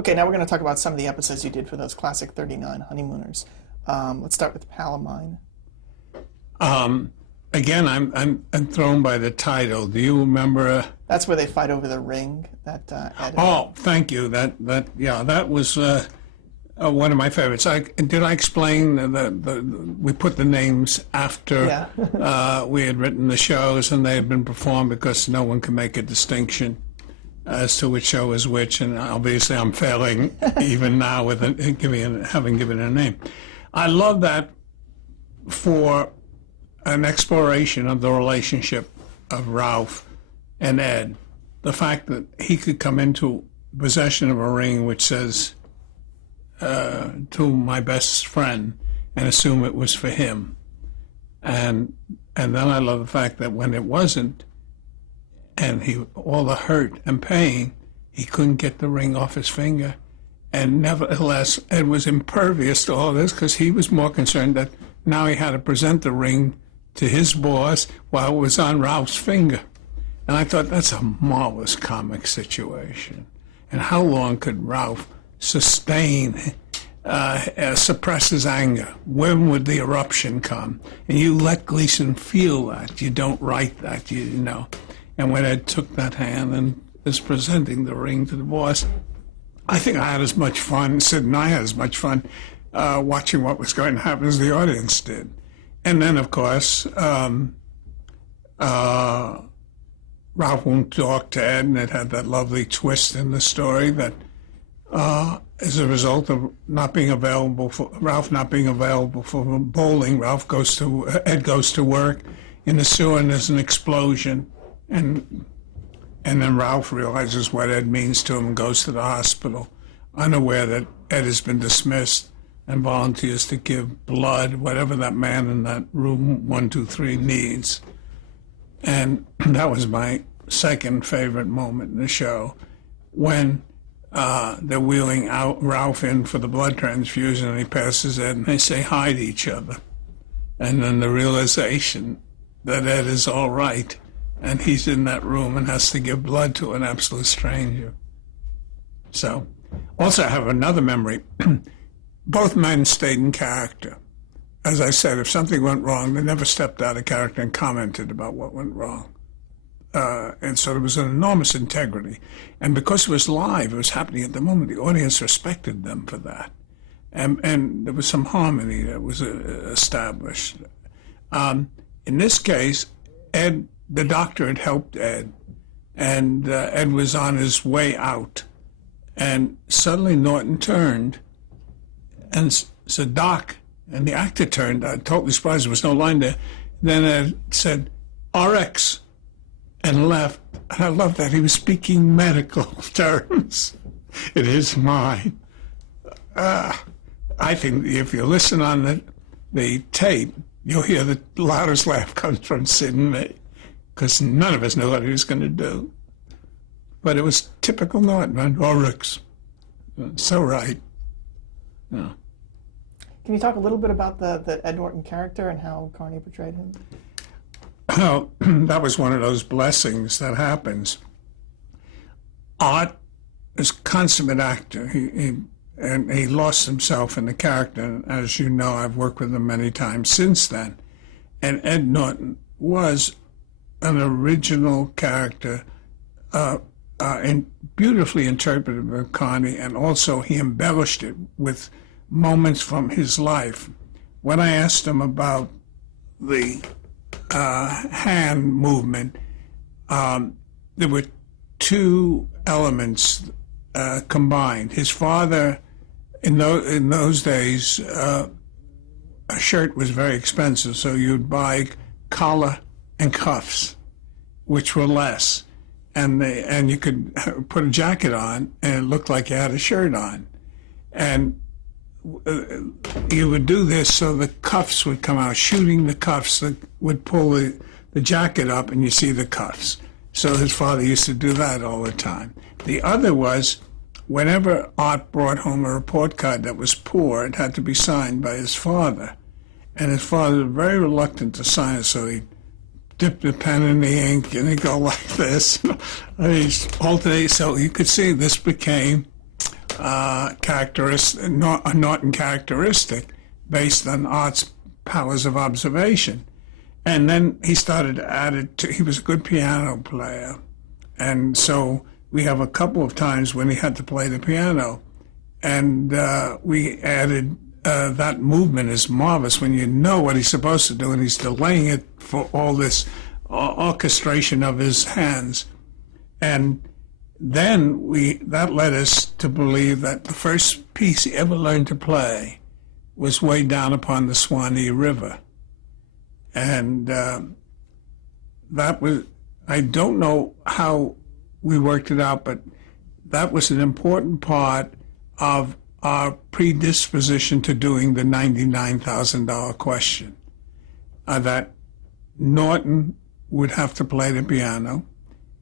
Okay, now we're going to talk about some of the episodes you did for those classic 39 Honeymooners. Let's start with Pal of Mine. Again, I'm thrown by the title. Do you remember? That's where they fight over the ring. That Ed. Oh, thank you. That was one of my favorites. Did I explain we put the names after we had written the shows and they had been performed because no one can make a distinction as to which show is which, and obviously I'm failing even now with having given a name. I love that for an exploration of the relationship of Ralph and Ed. The fact that he could come into possession of a ring which says to my best friend and assume it was for him. And then I love the fact that when it wasn't, and all the hurt and pain, he couldn't get the ring off his finger. And nevertheless, Ed was impervious to all this because he was more concerned that now he had to present the ring to his boss while it was on Ralph's finger. And I thought, that's a marvelous comic situation. And how long could Ralph sustain, suppress his anger? When would the eruption come? And you let Gleason feel that. You don't write that, you know. And when Ed took that hand and was presenting the ring to the boss, I think I had as much fun, Sid and I had as much fun watching what was going to happen as the audience did. And then, of course, Ralph won't talk to Ed, and it had that lovely twist in the story that as a result of Ralph not being available for bowling, Ed goes to work in the sewer and there's an explosion. And then Ralph realizes what Ed means to him and goes to the hospital, unaware that Ed has been dismissed, and volunteers to give blood, whatever that man in that room 123 needs. And that was my second favorite moment in the show, when they're wheeling out Ralph in for the blood transfusion, and he passes Ed, and they say hi to each other. And then the realization that Ed is all right, and he's in that room and has to give blood to an absolute stranger. So, also I have another memory. Both men stayed in character. As I said, if something went wrong, they never stepped out of character and commented about what went wrong. And so there was an enormous integrity. And because it was live, it was happening at the moment, the audience respected them for that. And there was some harmony that was established. In this case, Ed, the doctor had helped Ed, and Ed was on his way out. And suddenly Norton turned and said, "Doc," and the actor turned, totally surprised there was no line there. Then Ed said, "RX," and left. And I love that he was speaking medical terms in his mind. I think if you listen on the tape, you'll hear the loudest laugh comes from Sid and me, because none of us knew what he was going to do. But it was typical Norton, RX. So right. Yeah. Can you talk a little bit about the Ed Norton character and how Carney portrayed him? Well, that was one of those blessings that happens. Art is a consummate actor. He lost himself in the character. And as you know, I've worked with him many times since then. And Ed Norton was an original character, and beautifully interpreted by Carney, and also he embellished it with moments from his life. When I asked him about the hand movement, there were two elements combined. His father, in those days, a shirt was very expensive, so you'd buy collar and cuffs, which were less, and you could put a jacket on, and it looked like you had a shirt on, and you would do this so the cuffs would come out, shooting the cuffs that would pull the jacket up, and you see the cuffs. So his father used to do that all the time. The other was, whenever Art brought home a report card that was poor, it had to be signed by his father. And his father was very reluctant to sign it, so he'd dip the pen in the ink and he'd go like this. And he'd alternate, so you could see this became a Norton characteristic based on Art's powers of observation. And then he started to add it to, he was a good piano player. And so we have a couple of times when he had to play the piano. And we added that movement is marvelous when you know what he's supposed to do and he's delaying it for all this orchestration of his hands. And then that led us to believe that the first piece he ever learned to play was way down upon the Swanee River. And that was, I don't know how we worked it out, but that was an important part of our predisposition to doing the $99,000 question. That Norton would have to play the piano,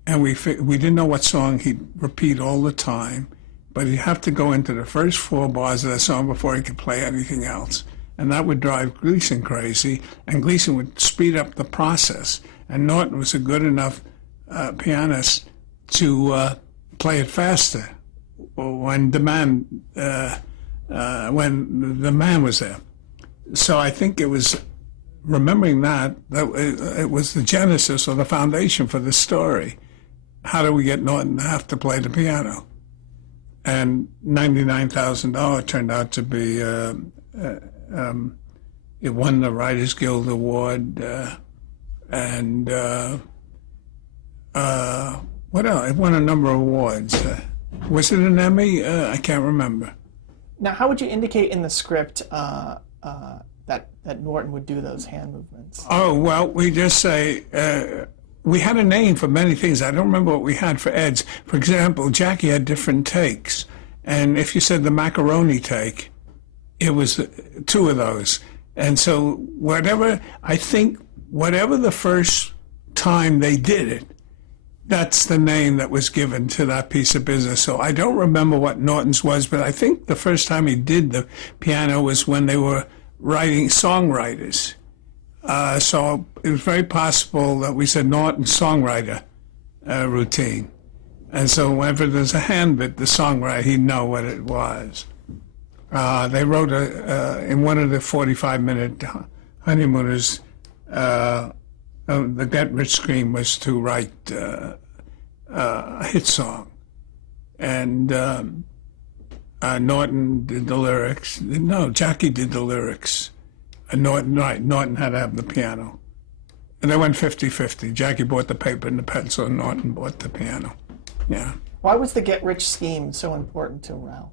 and we didn't know what song he'd repeat all the time, but he'd have to go into the first 4 bars of that song before he could play anything else. And that would drive Gleason crazy, and Gleason would speed up the process. And Norton was a good enough pianist to play it faster when the man was there. So I think it was remembering that it was the genesis or the foundation for the story. How do we get Norton to have to play the piano? And $99,000 turned out to be, it won the Writers Guild Award, and what else? It won a number of awards. Was it an Emmy? I can't remember. Now, how would you indicate in the script that Norton would do those hand movements? Oh, well, we just say, we had a name for many things. I don't remember what we had for Ed's. For example, Jackie had different takes. And if you said the macaroni take, it was 2 of those. And so whatever the first time they did it, that's the name that was given to that piece of business. So I don't remember what Norton's was, but I think the first time he did the piano was when they were writing songwriters. So it was very possible that we said Norton songwriter routine. And so whenever there's a hand bit, the songwriter, he'd know what it was. They wrote in one of the 45-minute Honeymooners, the Get Rich scheme was to write a hit song. And Norton did the lyrics. No, Jackie did the lyrics. And Norton had to have the piano. And they went 50-50. Jackie bought the paper and the pencil, and Norton bought the piano. Yeah. Why was the Get Rich scheme so important to Ralph?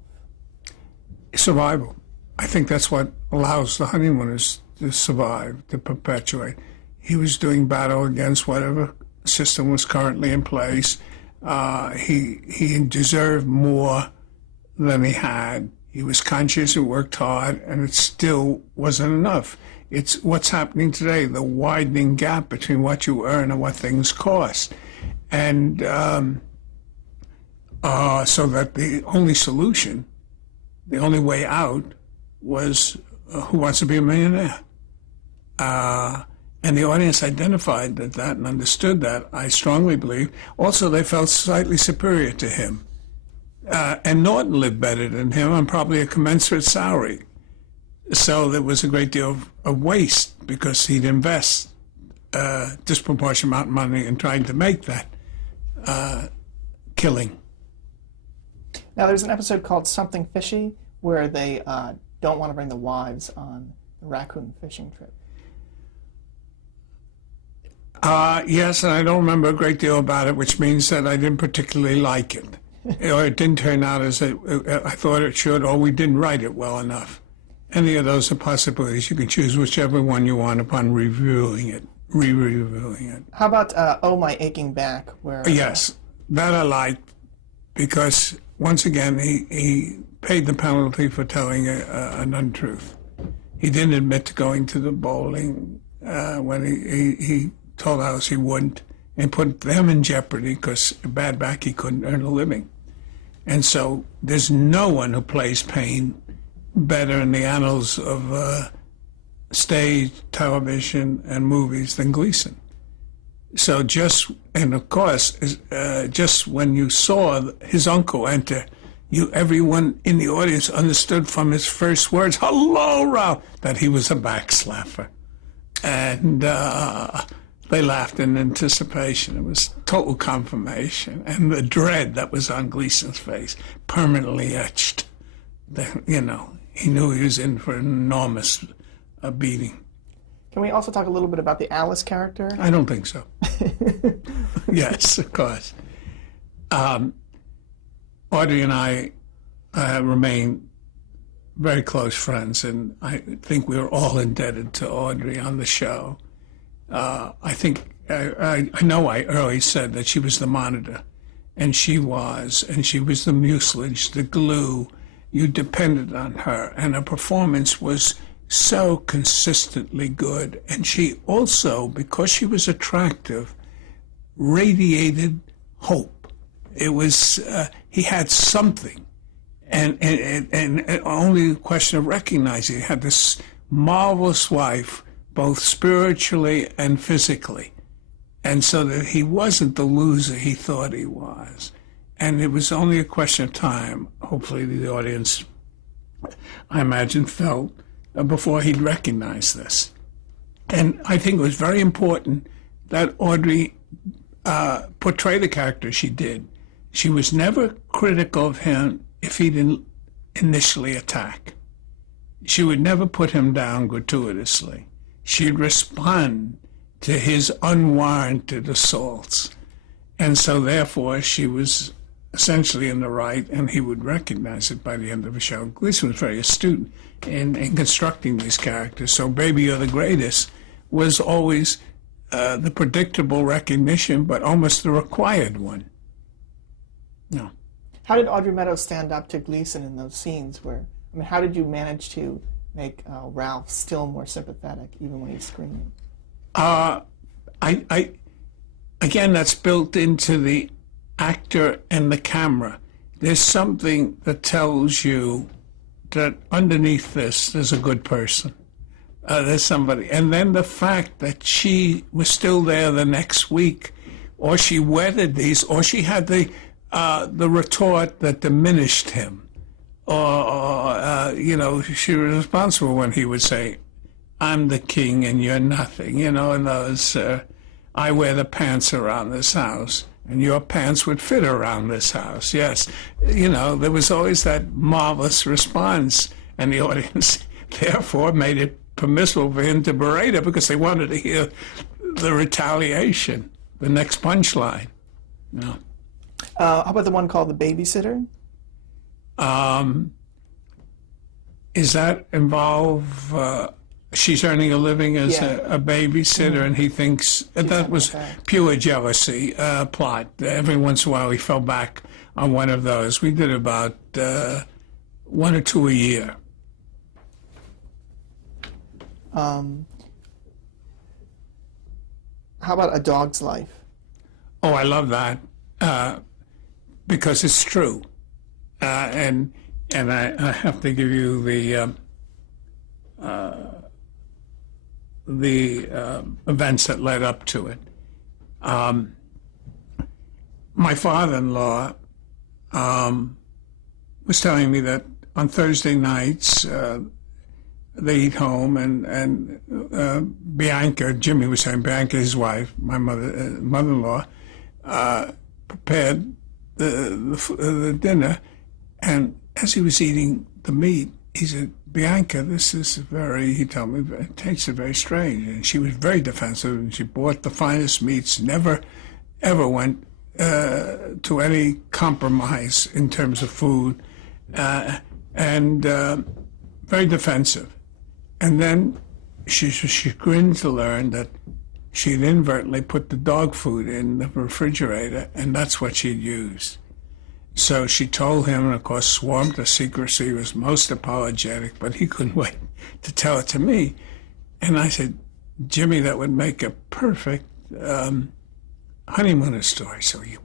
Survival. I think that's what allows the Honeymooners to survive, to perpetuate. He was doing battle against whatever system was currently in place. He deserved more than he had. He was conscious and worked hard, and it still wasn't enough. It's what's happening today, the widening gap between what you earn and what things cost. And so that the only solution, the only way out was Who Wants to Be a Millionaire? And the audience identified that and understood that, I strongly believe. Also, they felt slightly superior to him. And Norton lived better than him on probably a commensurate salary. So there was a great deal of waste because he'd invest a disproportionate amount of money in trying to make that killing. Now, there's an episode called Something Fishy where they don't want to bring the wives on the raccoon fishing trip. Yes, and I don't remember a great deal about it, which means that I didn't particularly like it. Or it didn't turn out as I thought it should, or we didn't write it well enough. Any of those are possibilities. You can choose whichever one you want upon reviewing it, re-reviewing it. How about Oh My Aching Back? Where yes, that I liked because, once again, he paid the penalty for telling an untruth. He didn't admit to going to the bowling when he told us he wouldn't, and put them in jeopardy because bad back, he couldn't earn a living. And so there's no one who plays pain better in the annals of stage, television, and movies than Gleason. So just when you saw his uncle enter everyone in the audience understood from his first words, "Hello, Ralph," that he was a backslapper. And they laughed in anticipation. It was total confirmation. And the dread that was on Gleason's face, permanently etched. He knew he was in for an enormous beating. Can we also talk a little bit about the Alice character? I don't think so. Yes, of course. Audrey and I remain very close friends, and I think we were all indebted to Audrey on the show. I know I early said that she was the monitor, and she was the mucilage, the glue. You depended on her, and her performance was so consistently good. And she also, because she was attractive, radiated hope. It was, he had something, and only a question of recognizing. He had this marvelous wife, both spiritually and physically, and so that he wasn't the loser he thought he was. And it was only a question of time, hopefully the audience, I imagine, felt before he'd recognize this. And I think it was very important that Audrey portray the character she did. She was never critical of him if he didn't initially attack. She would never put him down gratuitously. She'd respond to his unwarranted assaults. And so therefore she was essentially in the right, and he would recognize it by the end of the show. Gleason was very astute in constructing these characters. So Baby You're the Greatest was always the predictable recognition, but almost the required one. No. How did Audrey Meadows stand up to Gleason in those scenes how did you manage to make Ralph still more sympathetic, even when he's screaming? Again, that's built into the actor and the camera. There's something that tells you that underneath this, there's a good person. There's somebody. And then the fact that she was still there the next week, or she weathered these, or she had the retort that diminished him, or she was responsible when he would say, "I'm the king and you're nothing," and those, "I wear the pants around this house, and your pants would fit around this house." Yes, there was always that marvelous response, and the audience therefore made it permissible for him to berate her because they wanted to hear the retaliation, the next punchline. How about the one called The Babysitter? Is that involve she's earning a living as a babysitter, and he thinks that was pure jealousy plot. Every once in a while he fell back on one of those. We did about 1 or 2 a year. How about A Dog's Life? Oh, I love that because it's true, and I have to give you the events that led up to it. My father-in-law was telling me that on Thursday nights they eat home, and Bianca, Jimmy was saying, Bianca, his wife, my mother-in-law, prepared the dinner, and as he was eating the meat, he said, "Bianca, this is he told me, it tasted very strange." And she was very defensive, and she bought the finest meats, never, ever went to any compromise in terms of food, and very defensive. And then she was chagrined to learn that she'd inadvertently put the dog food in the refrigerator, and that's what she'd used. So she told him, and of course swore to secrecy, was most apologetic, but he couldn't wait to tell it to me. And I said, "Jimmy, that would make a perfect Honeymooners story." So you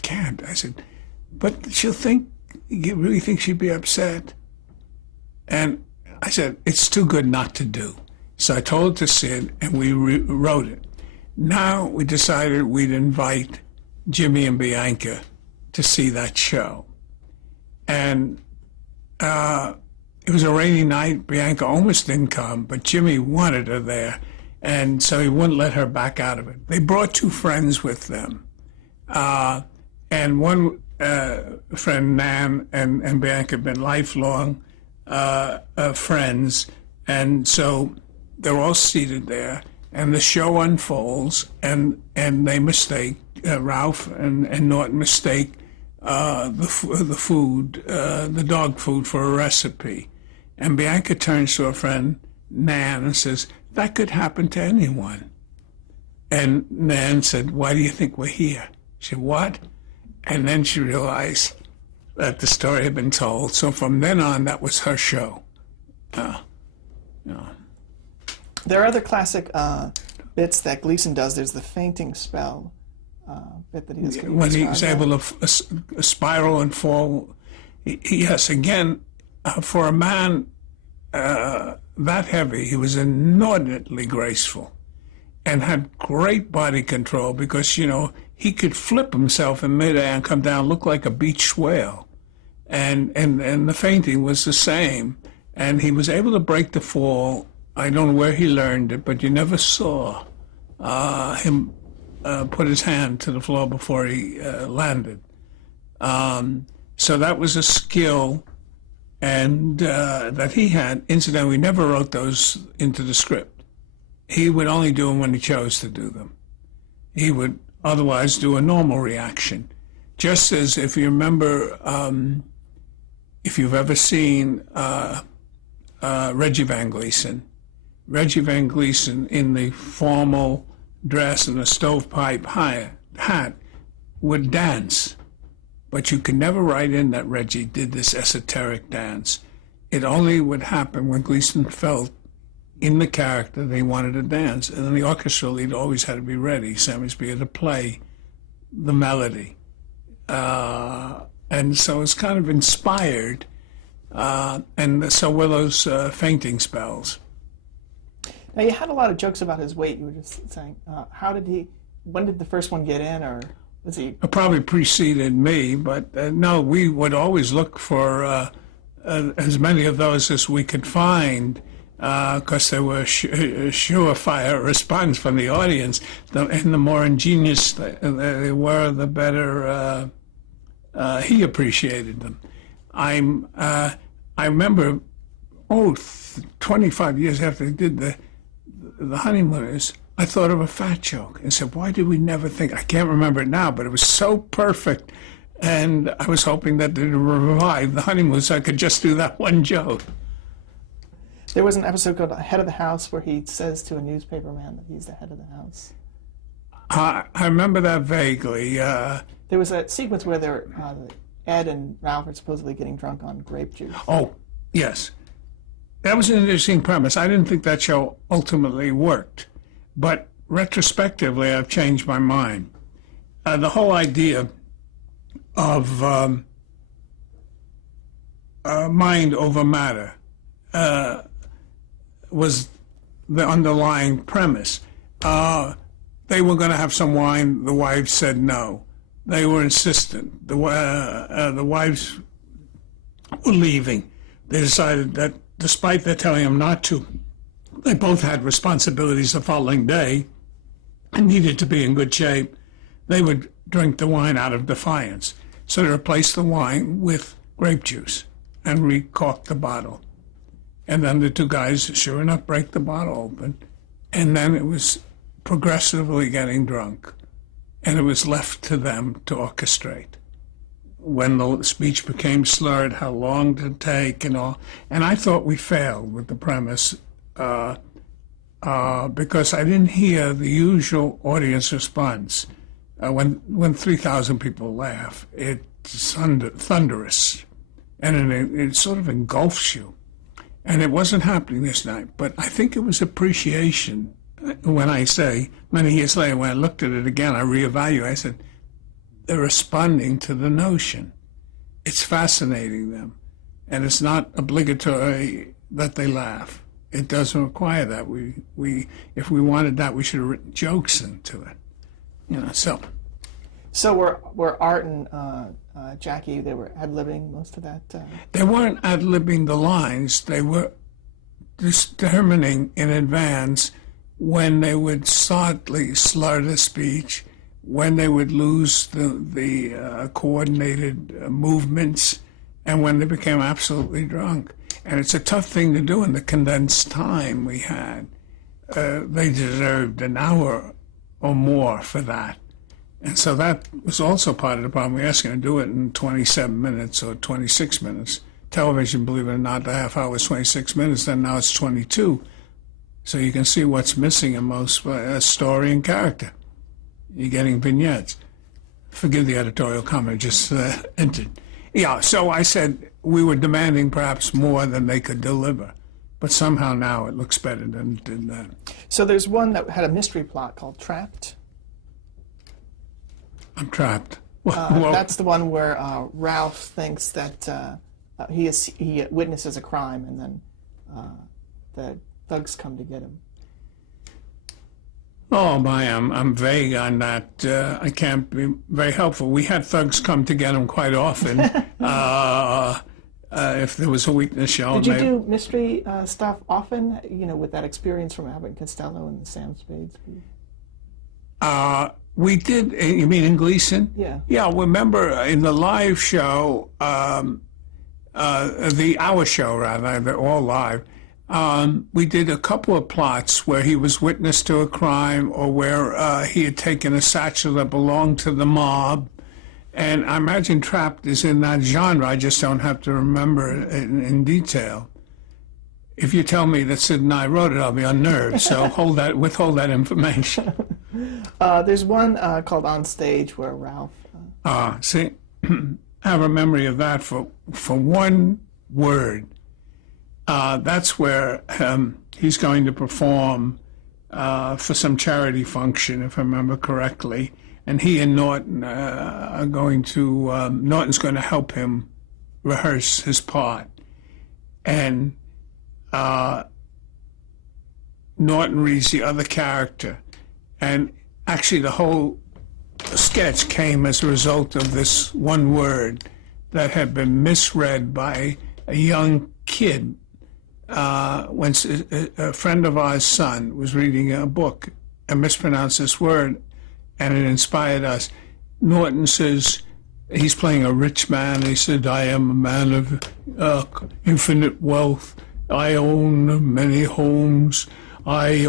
can't. I said, "But she'll think, you really think she'd be upset?" And I said, "It's too good not to do." So I told it to Sid, and we wrote it. Now we decided we'd invite Jimmy and Bianca to see that show. And it was a rainy night. Bianca almost didn't come, but Jimmy wanted her there, and so he wouldn't let her back out of it. They brought two friends with them, and one friend, Nan, and Bianca had been lifelong friends, and so they're all seated there, and the show unfolds, and they mistake Ralph and Norton mistake the food, the dog food, for a recipe. And Bianca turns to her friend Nan and says, "That could happen to anyone." And Nan said, "Why do you think we're here?" She said, "What?" And then she realized that the story had been told. So from then on, that was her show. There are other classic bits that Gleason does. There's the fainting spell bit that he does. When he's able to spiral and fall. Yes, again, for a man that heavy, he was inordinately graceful and had great body control because, you know, he could flip himself in midair and come down, look like a beached whale. And the fainting was the same. And he was able to break the fall. I don't know where he learned it, but you never saw him put his hand to the floor before he landed. So that was a skill and that he had. Incidentally, we never wrote those into the script. He would only do them when he chose to do them. He would otherwise do a normal reaction. Just as if you remember, if you've ever seen Reggie Van Gleason in the formal dress and a stovepipe hat would dance. But you could never write in that Reggie did this esoteric dance. It only would happen when Gleason felt in the character they wanted to dance. And then the orchestra lead always had to be ready, Sammy Spear, to play the melody. And so it's kind of inspired. And so were those fainting spells. Now, you had a lot of jokes about his weight. You were just saying, when did the first one get in, or was he? It probably preceded me, but no, we would always look for as many of those as we could find, because they were surefire response from the audience. And the more ingenious they were, the better he appreciated them. I remember, 25 years after they did the Honeymooners, I thought of a fat joke and said, why did we never think? I can't remember it now, but it was so perfect. And I was hoping that they'd revive the Honeymooners so I could just do that one joke. There was an episode called Head of the House where he says to a newspaper man that he's the head of the house. I remember that vaguely. There was a sequence where Ed and Ralph are supposedly getting drunk on grape juice. Oh, yes. That was an interesting premise. I didn't think that show ultimately worked. But retrospectively, I've changed my mind. The whole idea of mind over matter was the underlying premise. They were going to have some wine. The wives said no. They were insistent. The wives were leaving. They decided that despite their telling them not to, they both had responsibilities the following day and needed to be in good shape. They would drink the wine out of defiance. So they replaced the wine with grape juice and recorked the bottle. And then the two guys, sure enough, break the bottle open. And then it was progressively getting drunk. And it was left to them to orchestrate. When the speech became slurred, how long to take and all. And I thought we failed with the premise because I didn't hear the usual audience response. When 3,000 people laugh, it's thunderous. And it sort of engulfs you. And it wasn't happening this night. But I think it was appreciation. When I say, many years later, when I looked at it again, I reevaluated, I said, they're responding to the notion. It's fascinating them. And it's not obligatory that they laugh. It doesn't require that. If we wanted that, we should have written jokes into it. So were Art and Jackie, they were ad-libbing most of that? They weren't ad-libbing the lines. They were determining in advance when they would slightly slur the speech, when they would lose the coordinated movements, and when they became absolutely drunk. And it's a tough thing to do in the condensed time we had. They deserved an hour or more for that. And so that was also part of the problem. We asked them to do it in 27 minutes or 26 minutes. Television, believe it or not, the half hour was 26 minutes, then now it's 22. So you can see what's missing in most story and character. You're getting vignettes. Forgive the editorial comment, just entered. Yeah, so I said we were demanding perhaps more than they could deliver. But somehow now it looks better than it did then. So there's one that had a mystery plot called Trapped. I'm trapped. That's the one where Ralph thinks that he witnesses a crime, and then the thugs come to get him. Oh my, I'm vague on that. I can't be very helpful. We had thugs come to get him quite often. If there was a weakness shown. Did you do mystery stuff often? You know, with that experience from Abbott and Costello and the Sam Spades piece? We did. You mean in Gleason? Yeah. Yeah. Remember in the live show, the hour show rather, they're all live. We did a couple of plots where he was witness to a crime, or where he had taken a satchel that belonged to the mob. And I imagine Trapped is in that genre. I just don't have to remember it in detail. If you tell me that Sid and I wrote it, I'll be unnerved. So withhold that information. There's one called On Stage where Ralph. See, I have a memory of that for one word. That's where he's going to perform for some charity function, if I remember correctly. And he and Norton are going to, Norton's going to help him rehearse his part. And Norton reads the other character. And actually the whole sketch came as a result of this one word that had been misread by a young kid when a friend of ours' son was reading a book and mispronounced this word, and it inspired us. Norton says, he's playing a rich man. He said, I am a man of infinite wealth. I own many homes. I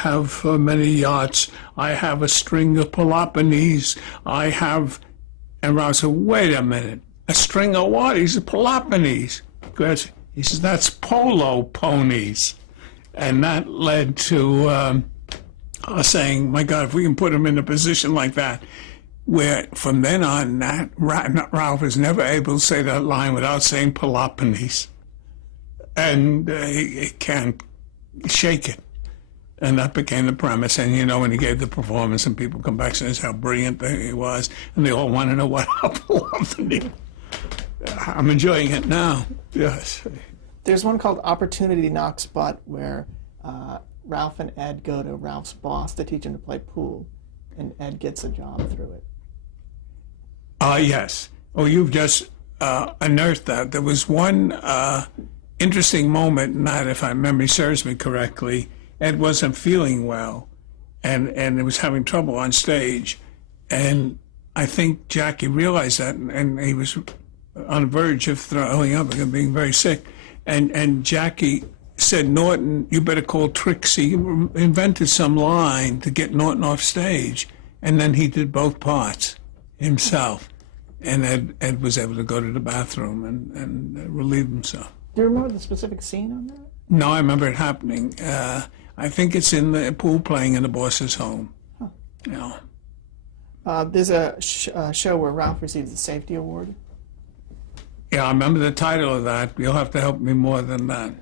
have many yachts. I have a string of Peloponnese. I have, and Ralph said, wait a minute, a string of what? He said, Peloponnese. He says, that's polo ponies. And that led to saying, my God, if we can put him in a position like that, where from then on, Ralph is never able to say that line without saying Peloponnese. And he can't shake it. And that became the premise. And, you know, when he gave the performance and people come back and say how brilliant he was, and they all want to know what happened. I'm enjoying it now. Yes. There's one called Opportunity Knocks Butt where Ralph and Ed go to Ralph's boss to teach him to play pool, and Ed gets a job through it. Yes. Oh, you've just unearthed that. There was one interesting moment in that, if my memory serves me correctly. Ed wasn't feeling well, and he was having trouble on stage. And I think Jackie realized that, and he was on the verge of throwing up and being very sick. And Jackie said, Norton, you better call Trixie. He invented some line to get Norton off stage. And then he did both parts himself. And Ed was able to go to the bathroom and relieve himself. Do you remember the specific scene on that? No, I remember it happening. I think it's in the pool playing in the boss's home. Huh. Yeah. There's a show where Ralph receives the safety award. Yeah, I remember the title of that. You'll have to help me more than that.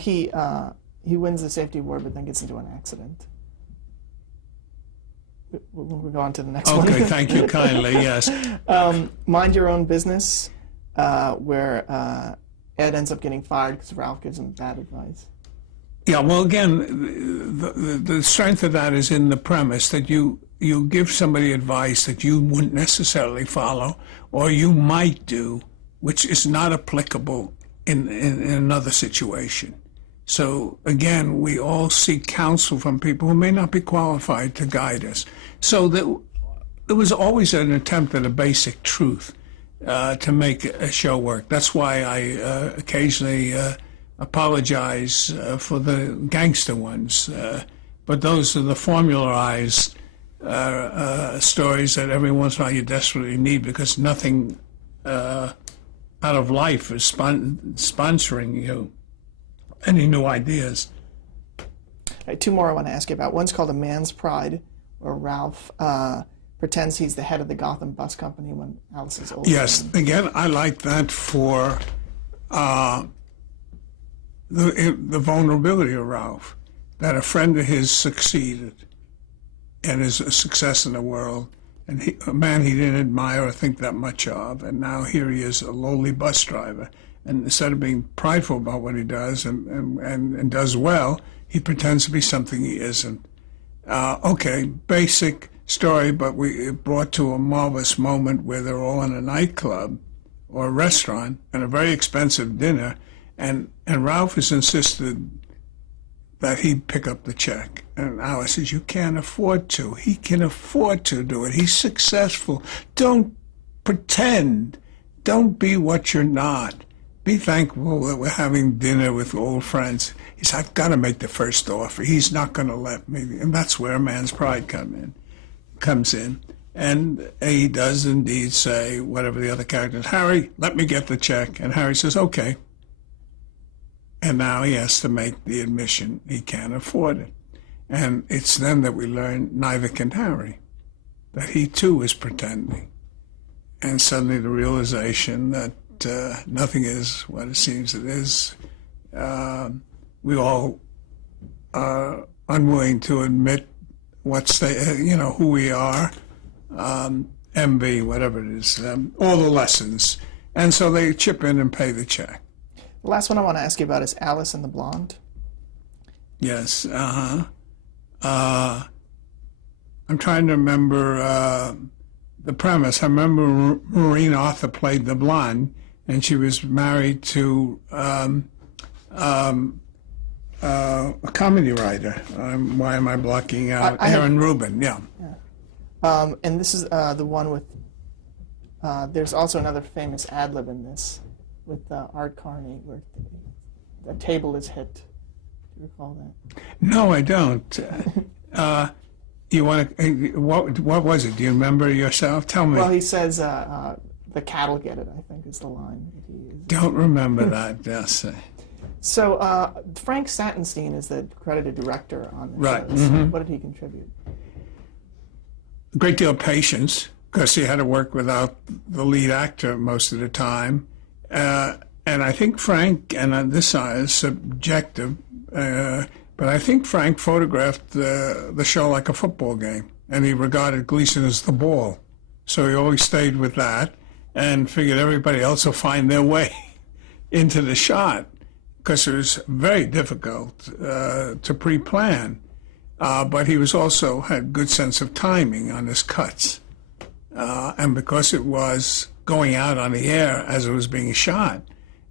He wins the safety award, but then gets into an accident. We'll go on to the next one. Okay, thank you kindly, yes. Mind Your Own Business, where Ed ends up getting fired because Ralph gives him bad advice. Yeah, well, again, the strength of that is in the premise that you you give somebody advice that you wouldn't necessarily follow, or you might do, which is not applicable in another situation. So again, we all seek counsel from people who may not be qualified to guide us. So there was always an attempt at a basic truth to make a show work. That's why I occasionally apologize for the gangster ones. But those are the formularized stories that every once in a while you desperately need, because nothing out of life is sponsoring you any new ideas. All right, two more I want to ask you about. One's called A Man's Pride, where Ralph pretends he's the head of the Gotham Bus Company when Alice is older. Yes, again, I like that for the vulnerability of Ralph, that a friend of his succeeded and is a success in the world, and a man he didn't admire or think that much of, and now here he is, a lowly bus driver. And instead of being prideful about what he does and does well, he pretends to be something he isn't. Okay, basic story, but we brought to a marvelous moment where they're all in a nightclub or a restaurant and a very expensive dinner, and Ralph has insisted that he'd pick up the check. And Alice says, you can't afford to. He can afford to do it. He's successful. Don't pretend. Don't be what you're not. Be thankful that we're having dinner with old friends. He said, I've got to make the first offer. He's not going to let me. And that's where a man's pride comes in. And he does indeed say, whatever the other characters, Harry, let me get the check. And Harry says, okay. And now he has to make the admission he can't afford it. And it's then that we learn neither can Harry, that he too is pretending. And suddenly the realization that nothing is what it seems it is. We all are unwilling to admit who we are, envy, whatever it is, all the lessons. And so they chip in and pay the check. The last one I want to ask you about is Alice and the Blonde. Yes, I'm trying to remember the premise. I remember Maureen Arthur played the blonde, and she was married to a comedy writer. Why am I blocking out? Aaron Rubin, yeah. And this is the one with, there's also another famous ad lib in this with Art Carney, where the table is hit. Do you recall that? No, I don't. You want to? What was it? Do you remember yourself? Tell me. Well, he says, "The cattle get it," I think is the line that he uses. Don't remember that. Yes. So Frank Satinstein is the credited director on the right. show. Mm-hmm. What did he contribute? A great deal of patience, because he had to work without the lead actor most of the time. And I think Frank, and this is subjective, but I think Frank photographed the show like a football game, and he regarded Gleason as the ball. So he always stayed with that and figured everybody else will find their way into the shot, because it was very difficult to pre-plan. But he was also had good sense of timing on his cuts. And because it was going out on the air as it was being shot,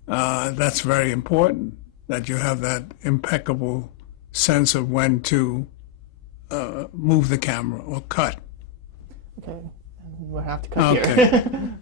that's very important, that you have that impeccable sense of when to move the camera or cut. Okay, we'll have to cut here.